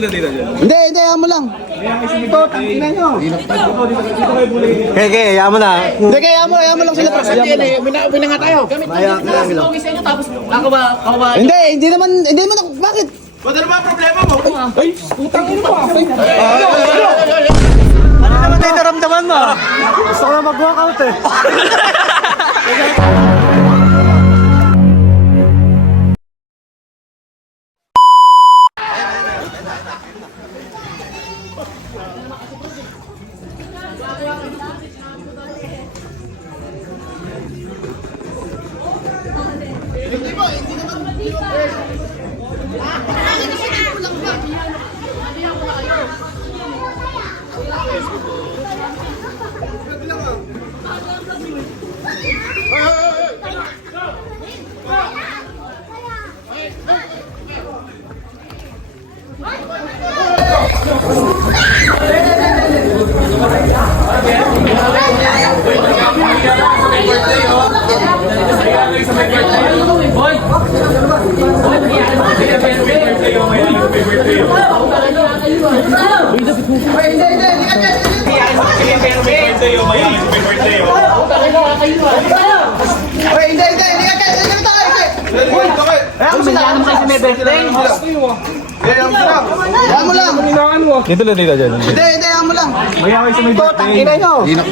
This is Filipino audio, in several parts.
lang dito dyan. Hindi, ayaw mo lang. Ito, tangina nyo. Dito kayo bulay. Kaya, ayaw mo na. Hindi, ayaw mo lang sila. Bina nga tayo. Gamit lang yung sa inyo, tapos ako ba? Hindi mo na, bakit? Ba't ano ba ang problema mo? Ay, putang ino mo. Ano naman tayo naramdaman mo? Gusto ko na mag-walkout eh. Ayaw mo lang. Dito lang dito dyan. Hindi, ayaw mo lang. Maya kayo sa may birthday. Ina nyo. Dito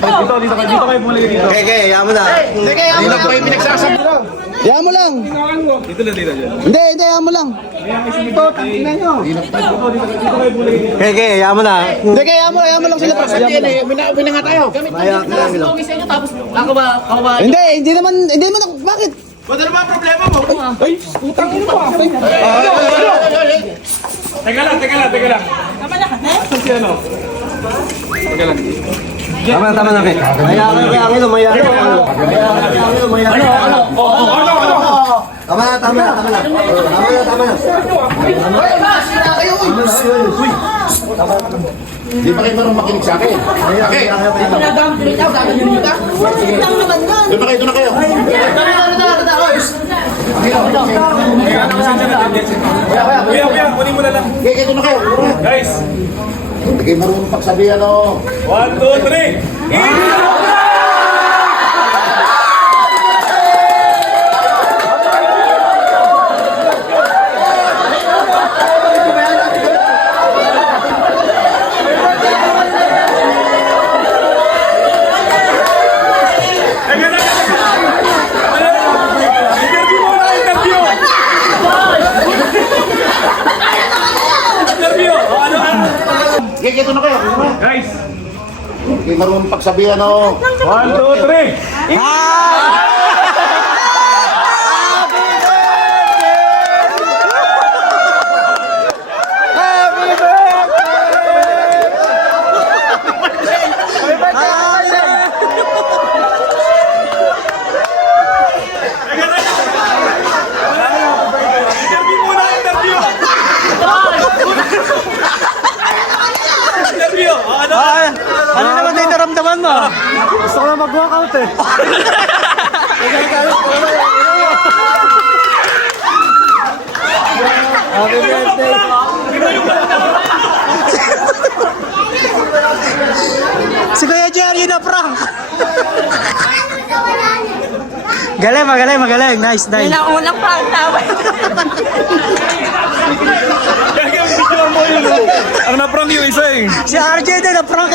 kayo bulay dito. Kaya, ayaw mo na. Hindi, ayaw mo lang. Ayaw mo lang. Dito lang dito dyan. Hindi, ayaw mo lang. Maya kayo sa may birthday. Dito kayo bulay dito. Kaya, ayaw mo na. Hindi, ayaw mo lang sila. Bina nga tayo. Gamit lang yung sa inyo, tapos ako ba? Hindi mo na, bakit? Ba't ano ba ang problema mo? Ay, putang ino mo. Teka lang. Tama na. Si ano? Teka lang. Tama na, Ken. Maya ka kaya akin, maya ka. Tama na. Di ba kayo marunong makinig sa akin? Okay. Di ba kayo doon na kayo? Kuya, kunin mo na lang. Okay, kayo doon na kayo. Guys, Hindi kayo marunong pagsabihan o. 1, 2, 3. Okay, kayo doon na kayo. Guys, Hindi kayo marunong pagsabihan o. 1, 2, 3. Ano naman tayo naramdaman mo? Gusto ko na mag-walkout eh. Happy birthday. Si Kuya Jerry na prank. Magaling. Nice. Unang pang tawag. Ang na-prank yung isa eh. Si RJ din na prank.